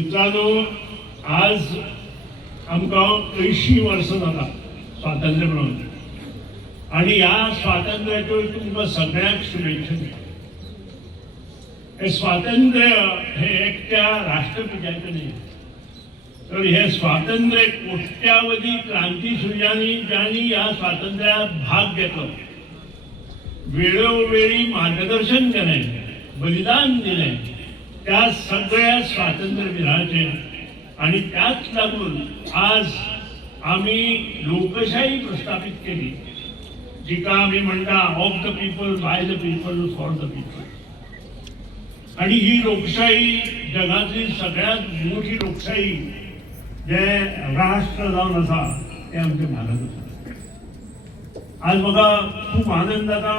मित्रांनो, आज आमकां 80 वर्सां जाता स्वातंत्र्य मेळून आणि ह्या स्वातंत्र्याच्यो तुमकां सगळ्यांक शुभेच्छा. हे स्वातंत्र्य हे एकट्या राष्ट्रपित्याचें न्ही, तर हे स्वातंत्र्य कोट्यावधी क्रांतीसूर्यांनी ज्यांनी ह्या स्वातंत्र्यात भाग घेतलो, वेळोवेळी मार्गदर्शन केलें, बलिदान दिलें, त्या सगळ्या स्वातंत्र्यवीरांचे. आणि त्याच लागून आज आम्ही लोकशाही प्रस्थापित केली, जिका आम्ही म्हणटा of the people, by the people, for the people. आणि ही लोकशाही जगातली सगळ्यात मोठी लोकशाही जे राष्ट्र जावन आसा ते आमचे भारत आसा. आज म्हाका खूप आनंद जाता,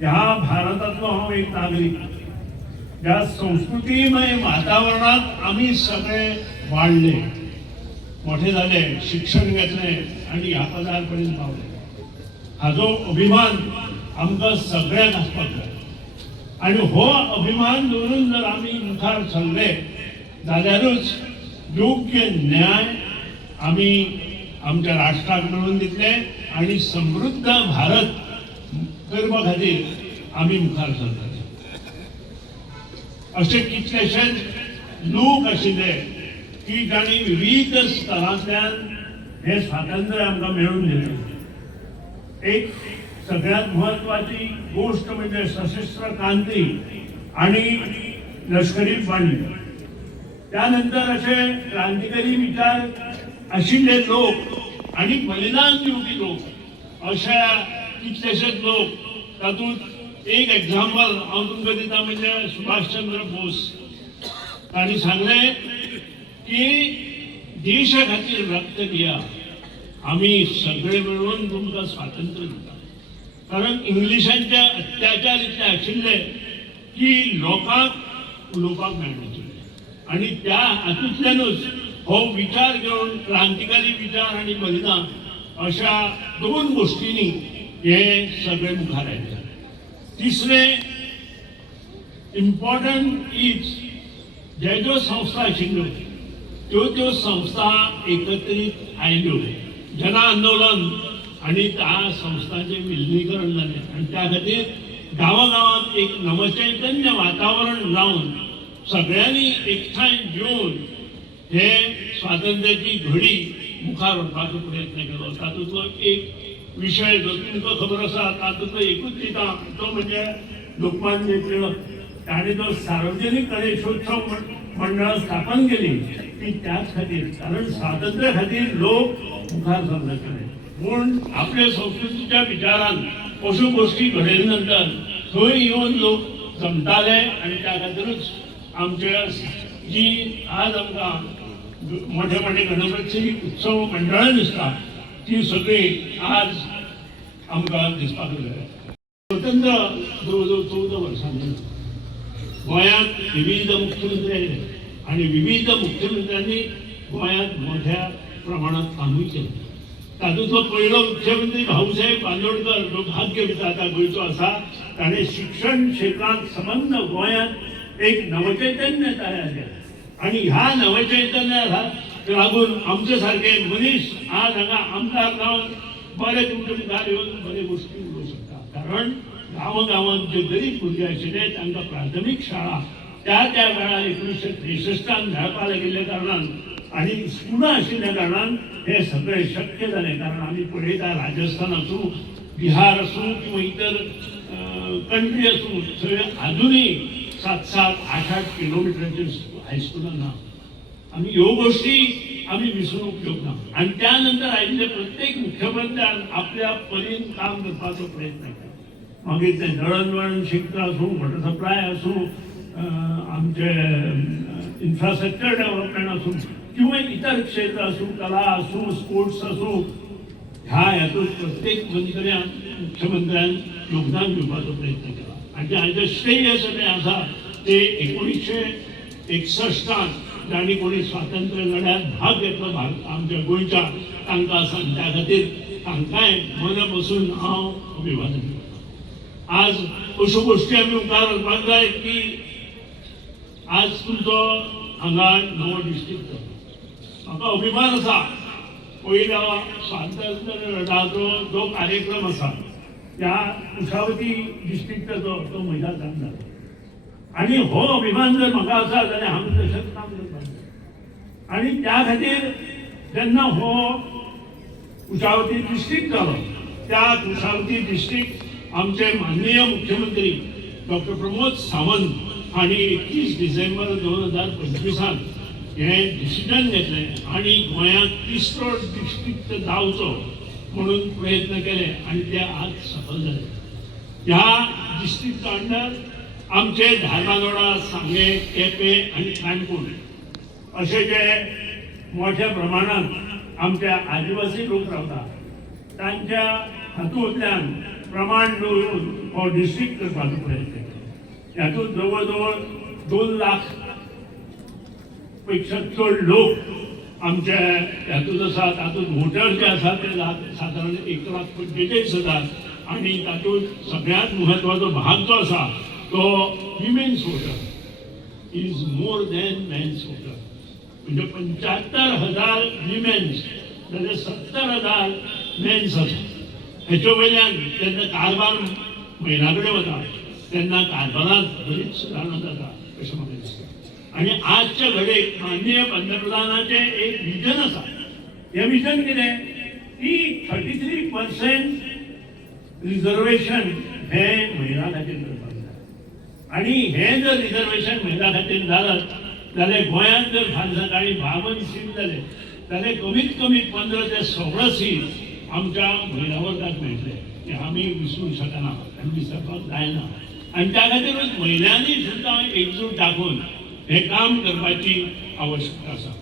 ह्या भारतातलो हांव एक नागरीक, ज्या संस्कृतीमय वातावरणात आम्ही सगळे वाढले, मोठे झाले, शिक्षण घेतले आणि ह्या पदार्पर्यंत पावले. हाजो अभिमान आमकां सगळ्यांक आसपाक जाय. आणि हो अभिमान दवरून जर आम्ही मुखार सरले जाल्यारूच योग्य न्याय आम्ही आमच्या राष्ट्राक मेळून दितले आणि समृद्ध भारत करपा खातीर आम्ही मुखार सरतले. असे कितलेशेच लोक आशिल्ले की जाणी विविध स्तरांतल्यान हे स्वातंत्र्य आमकां मेळून दिलें. एक सगळ्यात महत्वाची गोष्ट म्हणजे सशस्त्र क्रांती आणि लष्करी बंड. त्यानंतर असे क्रांतिकारी विचार आशिल्ले लोक आणि बलिदान दिवपी लोक, अशा कितलेशेच लोक. तातूंत एक एग्जाम्पल हांव तुमकां दिता, म्हणजे सुभाषचंद्र बोस. तांणी सांगलें की देशा खातीर रक्त दिया, आम्ही सगळे मिळून तुमकां स्वातंत्र्य दिता. कारण इंग्लिशांचे अत्याचार इतले आशिल्ले की लोकांक उलोवपाक मेळनाशिल्लें. आणि त्या हातूंतल्यानूच हो विचार घेवन क्रांतिकारी विचार आणि बलिदान अशा दोन गोष्टींनी हे सगळे मुखार आयले. तिसरे इम्पॉर्टंट इज ज्यो संस्था आशिल्ल्यो त्यो संस्था एकत्रीत आयल्यो. जन आंदोलन आणि त्या संस्थांचे विलिनीकरण झाले आणि त्या खातीर गावागावात एक नवचैतन्य वातावरण जावन सगळ्यांनी एकठांय येवन हे स्वातंत्र्याची घडी मुखार व्हरपाचो प्रयत्न केलो. तातूंतलो एक विषय जो तुमकां खबर आसा, तातूंतलो एकूच दिता, तो म्हणजे लोकमान्य टिळक. ताणें तो सार्वजनीक गणेशोत्सव मंडळ स्थापन केली ती त्याच खातीर, कारण स्वातंत्र्या खातीर लोक मुखार सरले. पूण आपल्या संस्कृतीच्या विचारान अश्यो गोष्टी घडयले नंतर थंय येवन लोक जमताले आणि त्या खातीरच आमचे जी आज आमकां मोठे मोठे गणपती उत्सव मंडळां दिसता ती सगळी आज आमकां दिसपाक लागल्या. स्वतंत्र जवळ जवळ 14 वर्सांनी गोंयांत विविध मुख्यमंत्री आयले आणि विविध मुख्यमंत्र्यांनी गोंयांत मोठ्या प्रमाणात कामूय केलें. तातूंतलो पयलो मुख्यमंत्री भाऊसाहेब बांदोडकर, जो भाग्य विधाता गोंयचो आसा, ताणें शिक्षण क्षेत्रांत संबंद गोंयांत एक नवचैतन्य तयार केलें. आणि ह्या नवचैतन्याक लागून आमचे सारखे मनीस आज हांगा आमदार जावन बरे तुमचे मुखार येवन बरे गोष्टी उलोवंक शकता. कारण गांवागांवांत जे गरीब भुरगे आशिल्ले तांकां प्राथमीक शाळा त्या वेळार 1963 मेळपा लागिल्ल्या कारणान आणि स्कुलां आशिल्ल्या कारणान हे सगळे शक्य जालें. कारण आमी पळयता राजस्थान आसूं, बिहार आसूं किंवा इतर कंट्री आसूं, थंय आजुनूय 7-7, 8-8 किलोमिटरचे हायस्कुलां ना. आमी ह्यो गोष्टी आमी विसरूंक उपयोग ना. आणि त्यानंतर आयिल्ले प्रत्येक मुख्यमंत्र्यान आपल्या परीन काम करपाचो प्रयत्न केलो. मागीर ते दळणवळण क्षेत्र आसूं, वॉटर सप्लाय आसूं, आमचे इन्फ्रास्ट्रक्चर डेव्हलपमेंट आसूं किंवा इतर क्षेत्र आसूं, कला आसूं, स्पोर्ट्स आसूं, ह्या हातूंत प्रत्येक मुख्यमंत्र्यान योगदान दिवपाचो प्रयत्न केला. आणि हाचें श्रेय सगळें आसा ते 1961 जाणी कोणी स्वातंत्र्य लढ्यात भाग घेतलो आमच्या गोंयच्या, तांकां आसा. त्या खातीर तांकांय मना पासून हांव अभिवादन करतां. आज अश्यो गोष्टी आमी मुखार व्हरपाक जाय की आज तुमचो हांगा नवो डिस्ट्रिक्ट जालो म्हाका अभिमान आसा पयला स्वातंत्र्य लढाचो जो कार्यक्रम आसा त्या कुशावती डिस्ट्रिक्टाचो तो म्हज्या हातान जालो आणि हो अभिमान जर म्हाका आसा जाल्यार हांव तशेंच काम करपाक आणि त्या खातीर जेन्ना हो कुशावती डिस्ट्रिक्ट जालो त्या कुशावती डिस्ट्रिक्ट आमचे माननीय मुख्यमंत्री डॉक्टर प्रमोद सावंत हांणी 31 डिसेंबर 2025 हे डिसिजन घेतलें आणि गोंयांत तिसरो डिस्ट्रिक्ट जावचो म्हणून प्रयत्न केले आणि ते आज सफल झाले. ह्या डिस्ट्रिक्ट अंडर आमचे धारबांदोडा, सांगे, केपें आणि काणकोण असे जे मोठ्या प्रमाणात आमच्या आदिवासी लोक रावतात तांच्या हातूंतल्यान प्रमाण दवरून हो डिस्ट्रिक्ट करपाचो प्रयत्न केलो. हातूंत जवळ जवळ 2 लाख पेक्षा चड लोक आमच्या हातूंत आसात. तातूंत वोटर जे आसात ते सादारण 1,45,000 आणि तातूंत सगळ्यात म्हत्वाचो भाग जो आसा तो women's voter is more than men's voter. म्हणजे 75,000 विमेन्स जाल्यार 70,000 मेन्स आसात. हेच्या वयल्यान जेन्ना कारभार महिला कडेन वता तेन्ना कारभारांत बरीच सुदारणा जाता अशें म्हाका दिसता. आणि आजच्या घडीक माननीय पंतप्रधानाचे एक विजन आसा. हे विजन कितें की 33% रिजर्वेशन हे महिला खातीर करपाक जाय आणि हे जर रिजर्वेशन महिला खातीर जालें जाल्यार गोंयांत जर फाल्यां सकाळी 52 सीट जाले जाल्यार कमीत कमी 15 ते 16 सीट आमच्या महिला वर्गाक मेळटले. हे आमी विसरूंक शकना आनी विसरपाक जायना आणि त्या खातीरूच महिलांनी सुद्दां एकजूट दाखोवन हे काम करपाची आवश्यकता आसा.